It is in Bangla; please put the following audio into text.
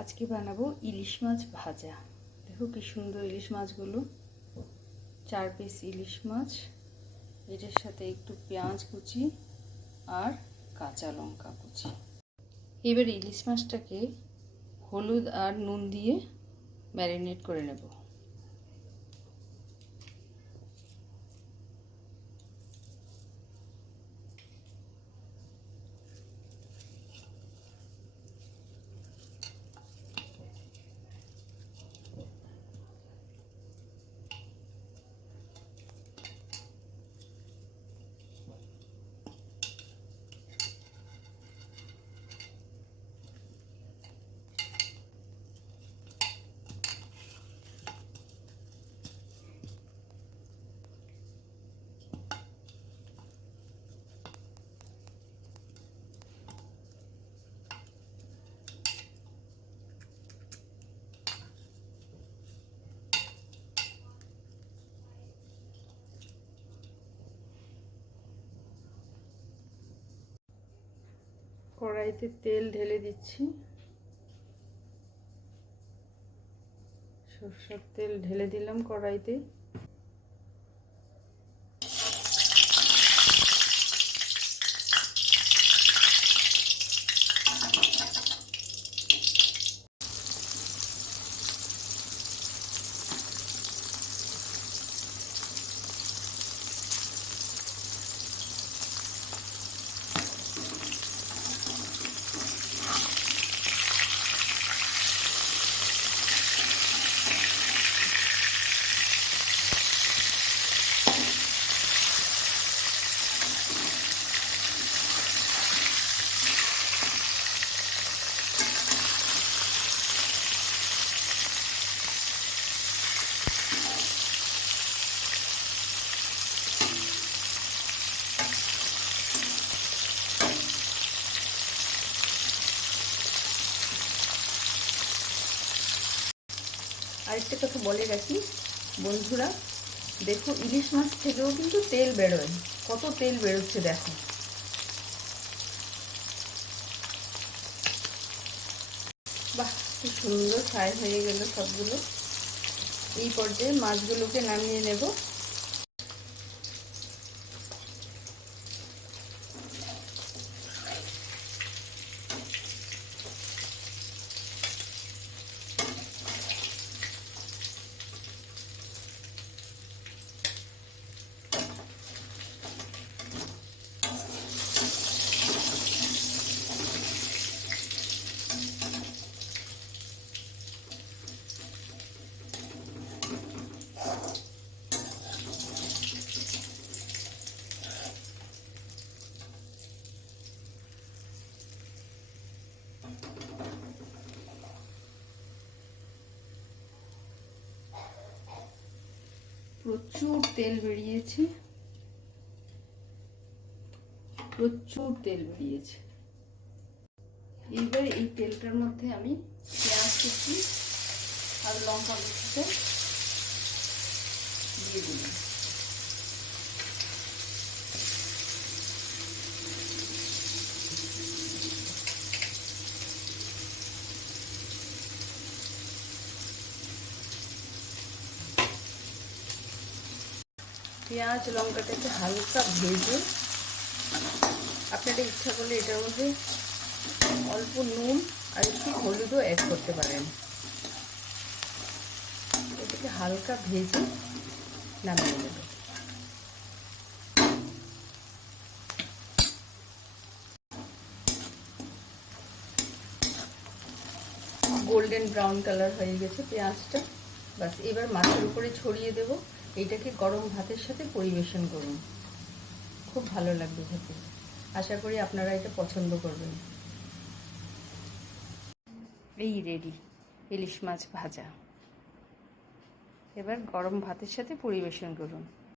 আজকে বানাবো ইলিশ মাছ ভাজা। দেখো কি সুন্দর ইলিশ মাছগুলো, 4 পিস ইলিশ মাছ, এটার সাথে একটু পেঁয়াজ কুচি আর কাঁচা লঙ্কা কুচি। এবার ইলিশ মাছটাকে হলুদ আর নুন দিয়ে ম্যারিনেট করে নেব। কড়াইতে তেল ঢেলে দিচ্ছি, সরষের তেল ঢেলে দিলাম কড়াইতে। আরেকটা কথা বলে রাখি বন্ধুরা, দেখো ইলিশ মাছ থেকেও কিন্তু তেল বেরোয়, কত তেল বেরোচ্ছে দেখো। বাহ, কি সুন্দর ফ্রাই হয়ে গেল সবগুলো। এই পর্যায়ে মাছগুলোকে নামিয়ে নেব। প্রচুর তেল বেরিয়েছে, প্রচুর তেল বেরিয়েছে। এইবার এই তেলটার মধ্যে আমি পেঁয়াজ কুচি আর লঙ্কা কুচিটা দিয়ে দিলাম। পেঁয়াজ লঙ্কাটাকে হালকা ভেজে আপনারা ইচ্ছা করলে এটার মধ্যে অল্প নুন আর একটু হলুদও অ্যাড করতে পারেন। এটাকে হালকা ভেজে নামিয়ে নেব। গোল্ডেন ব্রাউন কালার হয়ে গেছে পেঁয়াজটা। বাস, এবার মাছের উপরে ছড়িয়ে দেব। এইটাকে গরম ভাতের সাথে পরিবেশন করুন, খুব ভালো লাগবে খেতে। আশা করি আপনারা এটা পছন্দ করবেন। এই রেডি ইলিশ মাছ ভাজা। এবার গরম ভাতের সাথে পরিবেশন করুন।